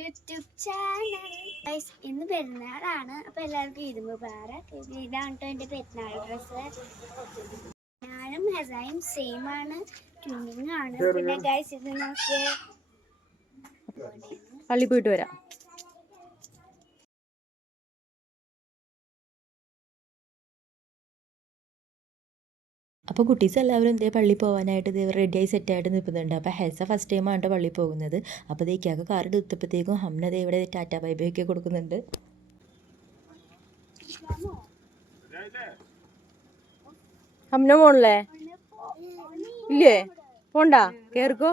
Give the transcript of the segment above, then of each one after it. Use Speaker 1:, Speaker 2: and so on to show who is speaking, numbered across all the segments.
Speaker 1: YouTube channel ഇന്ന് പെരുന്നാളാണ്. അപ്പൊ എല്ലാവർക്കും ഇത് മുബാറക്. ഇതാണ് എന്റെ പെരുന്നാൾ ഡ്രസ്സ് ഞാനും ഹെസായും സെയിം ആണ്. ട്വിന്നിങ് ആണ്. പിന്നെ ഗൈസ് ഇത് നോക്കിയേ.
Speaker 2: പള്ളി പോയിട്ട് വരാം. അപ്പോൾ കുട്ടീസ് എല്ലാവരും എന്തേ പള്ളി പോകാനായിട്ട് ഇത് റെഡിയായി സെറ്റായിട്ട് നിൽക്കുന്നുണ്ട്. അപ്പോൾ ഹെസ ഫസ്റ്റ് ടൈമാണ് പള്ളി പോകുന്നത്. അപ്പോൾ ഇതൊക്കെ കാർ എടുത്തപ്പോഴത്തേക്കും ഹംന ദേ ഇവിടെ ടാറ്റ ബൈ ബൈ ഒക്കെ കൊടുക്കുന്നുണ്ട്. ഹംന പോണല്ലേ? ഇല്ലേ? പോണ്ട? കേറിക്കോ?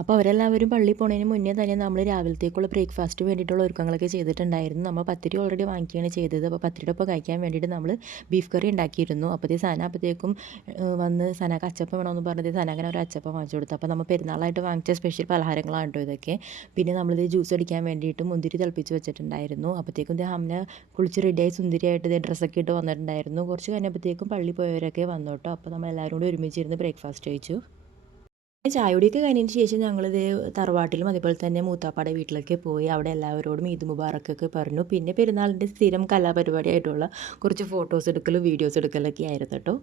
Speaker 2: അപ്പോൾ അവരെല്ലാവരും പള്ളി പോണതിന് മുന്നേ തന്നെ നമ്മൾ രാവിലത്തേക്കുള്ള ബ്രേക്ക്ഫാസ്റ്റ് വേണ്ടിയിട്ടുള്ള ഒരുക്കങ്ങളൊക്കെ ചെയ്തിട്ടുണ്ടായിരുന്നു. നമ്മൾ പത്തിരി ഓൾറെഡി വാങ്ങിക്കുകയാണ് ചെയ്തത്. അപ്പോൾ പത്തിരിയുടെ ഒപ്പം കഴിക്കാൻ വേണ്ടിയിട്ട് നമ്മൾ ബീഫ് കറി ഉണ്ടാക്കിയിരുന്നു. അപ്പോഴത്തേ സന അപ്പോഴത്തേക്കും വന്ന് സനക്ക് അച്ചപ്പം വേണമെന്ന് പറഞ്ഞത് സനാക്കിന് ഒരു അച്ചപ്പം വാങ്ങിച്ചു കൊടുത്തു. അപ്പോൾ നമ്മൾ പെരുന്നാളായിട്ട് വാങ്ങിച്ച സ്പെഷ്യൽ പലഹാരങ്ങളാണ് കേട്ടോ ഇതൊക്കെ. പിന്നെ നമ്മളിത് ജ്യൂസ് അടിക്കാൻ വേണ്ടിയിട്ട് മുന്തിരി തിളപ്പിച്ച് വെച്ചിട്ടുണ്ടായിരുന്നു. അപ്പോഴത്തേക്കും ഇത് ഹംന കുളിച്ച് റെഡിയായി സുന്ദരിയായിട്ട് ഇത് ഡ്രസ്സൊക്കെ ഇട്ട് വന്നിട്ടുണ്ടായിരുന്നു. കുറച്ച് കഴിഞ്ഞപ്പോഴത്തേക്കും പള്ളി പോയവരൊക്കെ വന്നു കേട്ടോ. അപ്പോൾ നമ്മൾ എല്ലാവരും കൂടി ഒരുമിച്ചിരുന്ന് ബ്രേക്ക്ഫാസ്റ്റ് കഴിച്ചു. ചായയുടെയൊക്കെ കഴിഞ്ഞതിന് ശേഷം ഞങ്ങളിത് തറവാട്ടിലും അതേപോലെ തന്നെ മൂത്താപ്പാടെ വീട്ടിലൊക്കെ പോയി അവിടെ എല്ലാവരോടും ഈദ് മുബാറക്കൊക്കെ പറഞ്ഞു. പിന്നെ പെരുന്നാളിന്റെ സ്ഥിരം കലാപരിപാടിയായിട്ടുള്ള കുറച്ച് ഫോട്ടോസ് എടുക്കലും വീഡിയോസ് എടുക്കലൊക്കെ ആയിരുന്നു കേട്ടോ.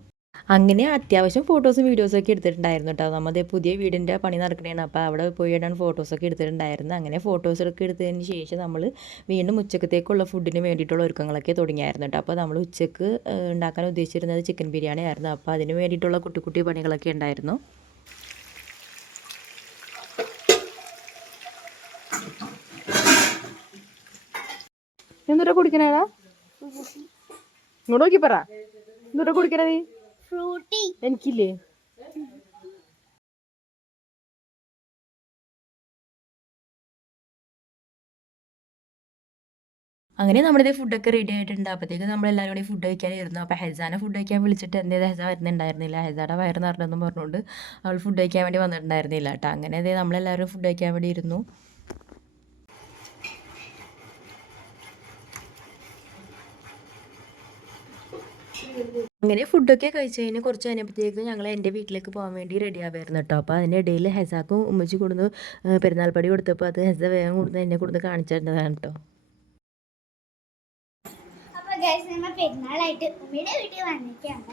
Speaker 2: അങ്ങനെ അത്യാവശ്യം ഫോട്ടോസും വീഡിയോസൊക്കെ എടുത്തിട്ടുണ്ടായിരുന്നു കേട്ടോ. നമ്മുടെ പുതിയ വീടിന്റെ പണി നടക്കണേണ്. അപ്പോൾ അവിടെ പോയിട്ടാണ് ഫോട്ടോസൊക്കെ എടുത്തിട്ടുണ്ടായിരുന്നു അങ്ങനെ ഫോട്ടോസൊക്കെ എടുത്തതിന് ശേഷം നമ്മൾ വീണ്ടും ഉച്ചക്കത്തേക്കുള്ള ഫുഡിന് വേണ്ടിയിട്ടുള്ള ഒരുക്കങ്ങളൊക്കെ തുടങ്ങിയായിരുന്നു കേട്ടോ. അപ്പോൾ നമ്മൾ ഉച്ചയ്ക്ക് ഉണ്ടാക്കാൻ ഉദ്ദേശിച്ചിരുന്നത് ചിക്കൻ ബിരിയാണി ആയിരുന്നു അപ്പോൾ അതിന് വേണ്ടിയിട്ടുള്ള കുട്ടി കുട്ടി പണികളൊക്കെ ഉണ്ടായിരുന്നു. എന്തുട്ടാ കുടിക്കണേടാ ഇങ്ങോട്ട് നോക്കി പറ. എന്തുട്ടാ കുടിക്കണേ നീ?
Speaker 1: ഫ്രൂട്ടി.
Speaker 2: എനിക്കില്ലേ. അങ്ങനെ നമ്മുടെ ഫുഡൊക്കെ റെഡി ആയിട്ടുണ്ട്. അപ്പോഴത്തേക്ക് നമ്മളെല്ലാവരും കൂടി ഫുഡ് കഴിക്കാനായിരുന്നു. അപ്പോൾ ഹെസാനെ ഫുഡ് കഴിക്കാൻ വിളിച്ചിട്ട് എന്തേ ഹെസ വരുന്നുണ്ടായിരുന്നില്ല. ഹെസാടെ വയറ് നിറഞ്ഞെന്നും പറഞ്ഞുകൊണ്ട് അവൾ ഫുഡ് കഴിക്കാൻ വേണ്ടി വന്നിട്ടുണ്ടായിരുന്നില്ല കേട്ടോ അങ്ങനെ അതേ നമ്മളെല്ലാവരും ഫുഡ് കഴിക്കാൻ വേണ്ടി ഇരുന്നു. അങ്ങനെ ഫുഡൊക്കെ കഴിച്ച് കഴിഞ്ഞ് കുറച്ച് കഴിഞ്ഞപ്പോഴത്തേക്ക് ഞങ്ങൾ എന്റെ വീട്ടിലേക്ക് പോകാൻ വേണ്ടി റെഡി ആവായിരുന്നു കേട്ടോ. അപ്പോൾ അതിന്റെ ഇടയിൽ ഹെസാക്കും ഉമ്മച്ചി കൊടുന്ന് പെരുന്നാൾ പടി കൊടുത്തപ്പോൾ അത് ഹെസ വേഗം കൊടുന്ന് എന്നെ കൊടുന്ന് കാണിച്ചിരുന്നതാണ് കേട്ടോ.
Speaker 1: നമ്മ പെരുന്നാളായിട്ട് ഉമ്മയുടെ വീട്ടിൽ വന്നിട്ടാണ്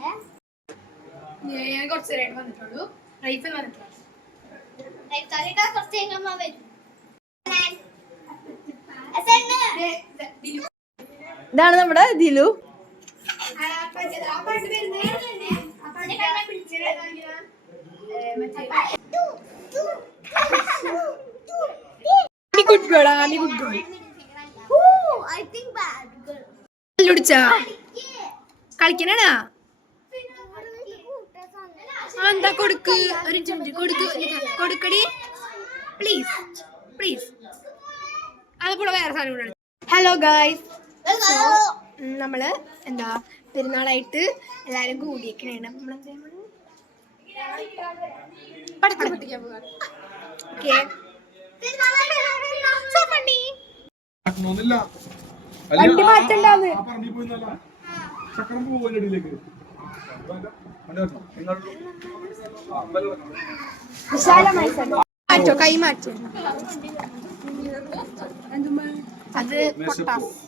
Speaker 3: ഞാൻ കുറച്ച് വന്നിട്ടുള്ളൂ. വന്നിട്ടുള്ളൂ.
Speaker 1: കുറച്ച് വരും. അസന്ന്
Speaker 2: ഇതാണ് നമ്മുടെ Dilu.
Speaker 3: Good girl Annie good girl. കല്ലുടിച്ചാ? കളിക്കണാ എന്താ കൊടുക്ക്? ഒരു മിനിറ്റ് കൊടുക്ക് കൊടുക്കടി. പ്ലീസ് പ്ലീസ് അതുപോലെ വേറെ സാധനം കൂടെ ഹലോ ഗായ്സ് നമ്മൾ എന്താ പെരുന്നാളായിട്ട് കൂടിയേക്കണേണ് പടക്കം പൊട്ടിക്കാൻ പോകാം ഓക്കെ. വണ്ടി മാറ്റണ്ടാന്ന്.
Speaker 4: പോയി നല്ല. ചക്രം പോകും ഇടയിലേക്ക്
Speaker 3: മാറ്റോ? കൈ മാറ്റോ? അത് പൊട്ടാസ്.
Speaker 4: മുകളിൽ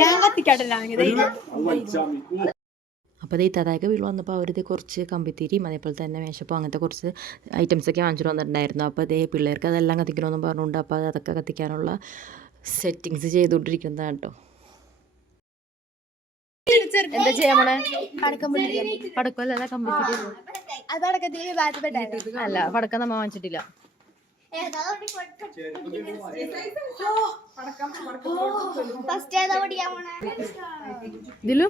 Speaker 3: ഞാൻ കത്തിക്കാട്ടല്ല
Speaker 2: അപ്പോൾ അത് ഇത്താതായൊക്കെ വീട്ടിൽ വന്നപ്പോൾ അവരിത് കുറച്ച് കമ്പിത്തിരിയും അതേപോലെ തന്നെ മേശപ്പോൾ അങ്ങനത്തെ കുറച്ച് ഐറ്റംസൊക്കെ വാങ്ങിച്ചു വന്നിട്ടുണ്ടായിരുന്നു. അപ്പോൾ അതേ പിള്ളേർക്ക് അതെല്ലാം കത്തിക്കണമെന്ന് പറഞ്ഞുകൊണ്ട് അപ്പോൾ അതൊക്കെ കത്തിക്കാനുള്ള സെറ്റിങ്സ് ചെയ്തുകൊണ്ടിരിക്കുന്നതാണ് കേട്ടോ. എന്താ
Speaker 3: ചെയ്യണേ
Speaker 2: പടക്കമല്ല കമ്പിത്തിരി അല്ല പടക്കം നമ്മ വാങ്ങിച്ചിട്ടില്ല.
Speaker 1: ഫസ്റ്റ് ഏതാ പഠിക്കാൻ പോണേ
Speaker 2: ദിലു?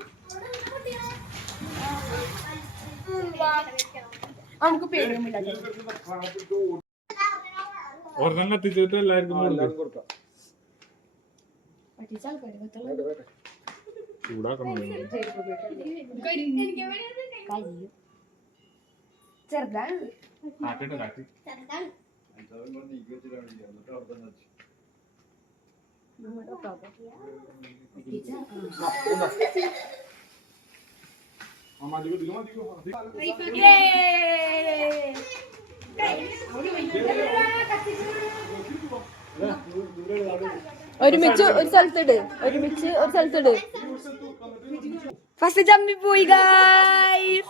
Speaker 3: നമുക്ക് പേടിയൊന്നുമില്ല
Speaker 4: ഒരെണ്ണം കത്തിച്ചിട്ട് എല്ലാവർക്കും കൊടുക്കാം. ചൂടാക്കണം.
Speaker 3: ചെറുതാണ്.
Speaker 4: കാട്ടിട്ട് കാട്ടി.
Speaker 1: ചെറുതാണ്.
Speaker 3: ഒരുമിച്ച് ഒരു സ്ഥലത്തിട്. ഒരുമിച്ച് ഒരു സ്ഥലത്തിട്. ഫസ്റ്റ് ജമ്മി പോയി ഗായ്സ്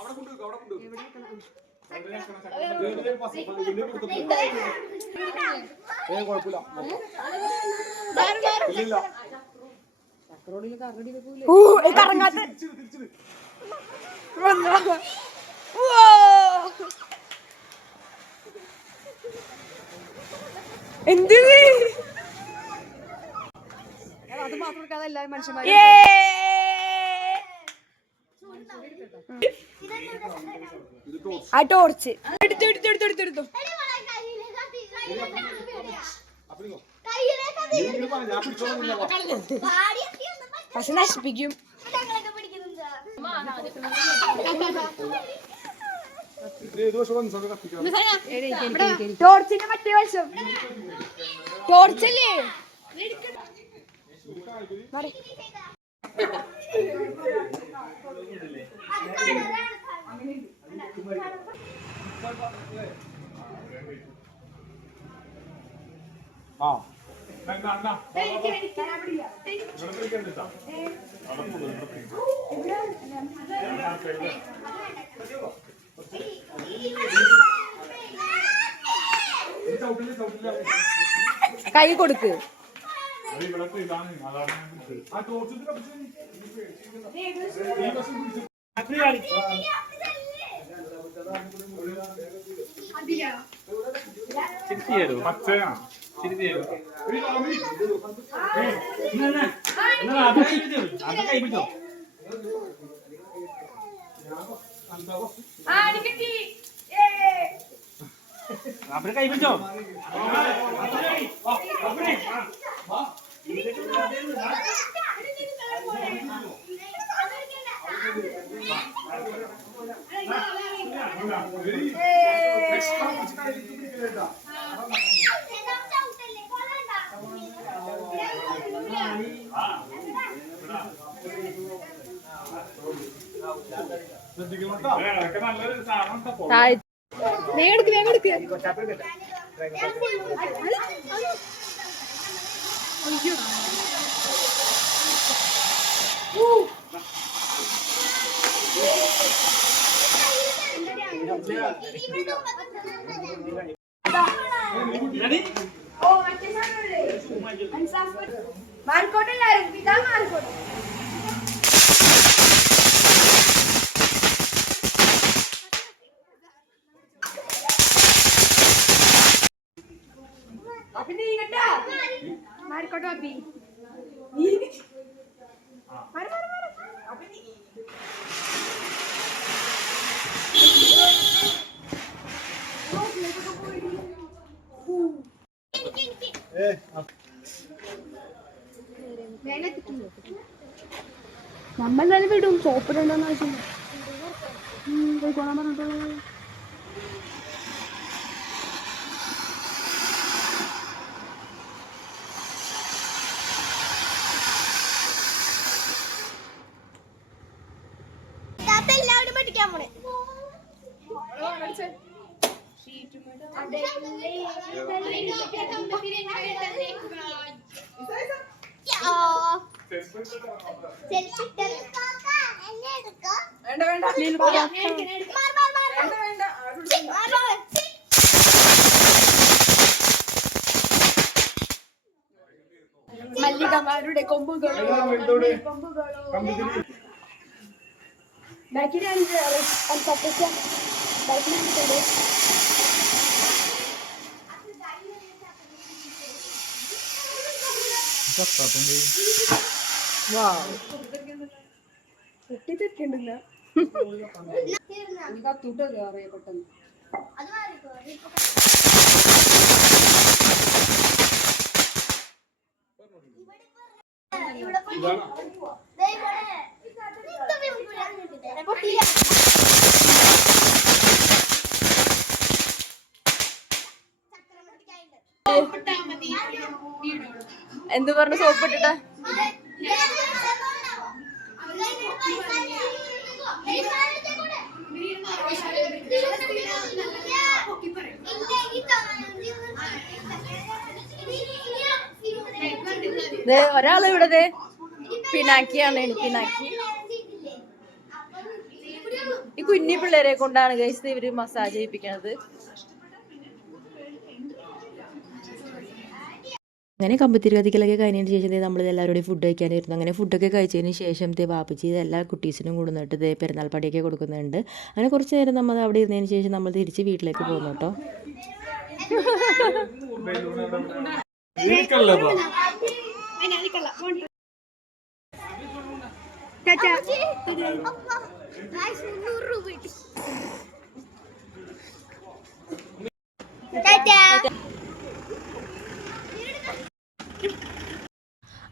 Speaker 3: കറങ്ങാത്ത എന്ത് അത് മാത്രം എല്ലാ മനുഷ്യന്മാർ ആ ടോർച്ച് എടുത്തു എടുത്തു എടുത്തു എടുത്തു എടുത്തു. പക്ഷെ നശിപ്പിക്കും. ടോർച്ചിന്റെ മറ്റേ വശം. ടോർച്ചല്ലേ
Speaker 4: ആ. അണ്ണ ഇവിടെ പിടിക്കണ്ടിട്ടാ അവിടെ
Speaker 3: കൈ കൊടുക്ക്
Speaker 4: അത് ഇവിടത്തെ ഇതാണ് അതാണ് ഞാൻ പിടിച്ചത്. ആ ടോർച്ചിട്ട് കത്തിച്ചു ഈ വശം പിടിച്ചു പച്ചയാണ് ഈ മാമി. എക്സ്ട്രാ കുറച്ച് കയ്യിലേക്ക് പിടിക്കലേട്ടാ. ശ്രദ്ധിക്കണം കേട്ടോ. അതൊക്കെ നല്ലൊരു സാധനം കേട്ടോ.
Speaker 3: വേഗം എടുക്ക് വേഗം എടുക്ക് മാറിക്കോട്ടെല്ലാരും I'm മാറിക്കോട്ടെ അപ്പൊ നീ കേട്ടാ മാറിക്കോട്ടെ അപ്പി മാറി മാറി മാറി അപ്പൊ നീ നമ്മൾ തന്നെ വിടും സോപ്പിടണ്ടെന്ന് ആവശ്യം പോയിക്കോളാൻ പറഞ്ഞിട്ടോ
Speaker 1: അതെ പഠിക്കാൻ പോണേ
Speaker 3: വേണ്ട വേണ്ട വേണ്ട വേണ്ട മല്ലികമാരുടെ കൊമ്പുകളോ കൊമ്പുകളും ബാക്കിലാണ് അഞ്ച് ബാക്കിൽ പൊട്ടിത്തെറ്റിണ്ടില്ല കത്തുട്ടോ കയറിയ പെട്ടെന്ന്. ഇവിടെ. എന്ത് പറഞ്ഞു? സോപ്പ് ഇട്ടിട്ടാ? ഒരാൾ ഇവിടെ പിനാക്കിയാണ് പിനാക്കി. ഈ കുഞ്ഞി പിള്ളേരെ കൊണ്ടാണ് ഗൈസ് ഇവർ മസാജ് ചെയ്യിപ്പിക്കുന്നത്
Speaker 2: അങ്ങനെ കമ്പത്തിരി കത്തിക്കലൊക്കെ കഴിഞ്ഞതിന് ശേഷം നമ്മൾ എല്ലാവരോടും ഫുഡ് കഴിക്കാനായിരുന്നു അങ്ങനെ ഫുഡൊക്കെ കഴിച്ചതിന് ശേഷം ദേ വാപ്പിച്ച് ഇത് എല്ലാ കുട്ടീസിനും കൊടുന്നിട്ട് ദേ പെരുന്നാൾ പടിയൊക്കെ കൊടുക്കുന്നുണ്ട്. അങ്ങനെ കുറച്ച് നേരം നമ്മൾ അവിടെ ഇരുന്നതിന് ശേഷം നമ്മൾ തിരിച്ച് വീട്ടിലേക്ക് പോകുന്നു കേട്ടോ.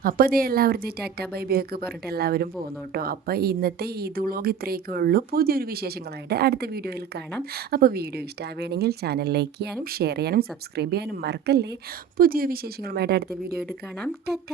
Speaker 2: അപ്പോൾ ഇത് എല്ലാവരും ടാറ്റ ബൈ പറഞ്ഞിട്ട് എല്ലാവരും പോകുന്നു കേട്ടോ. അപ്പോൾ ഇന്നത്തെ ഈദ് വ്ളോഗ് ഇത്രയൊക്കെ ഉള്ളൂ. പുതിയൊരു വിശേഷങ്ങളായിട്ട് അടുത്ത വീഡിയോയിൽ കാണാം. അപ്പോൾ വീഡിയോ ഇഷ്ടമാവുകയാണെങ്കിൽ ചാനൽ ലൈക്ക് ചെയ്യാനും ഷെയർ ചെയ്യാനും സബ്സ്ക്രൈബ് ചെയ്യാനും മറക്കല്ലേ. പുതിയ വിശേഷങ്ങളുമായിട്ട് അടുത്ത വീഡിയോ ആയിട്ട് കാണാം. ടാറ്റ!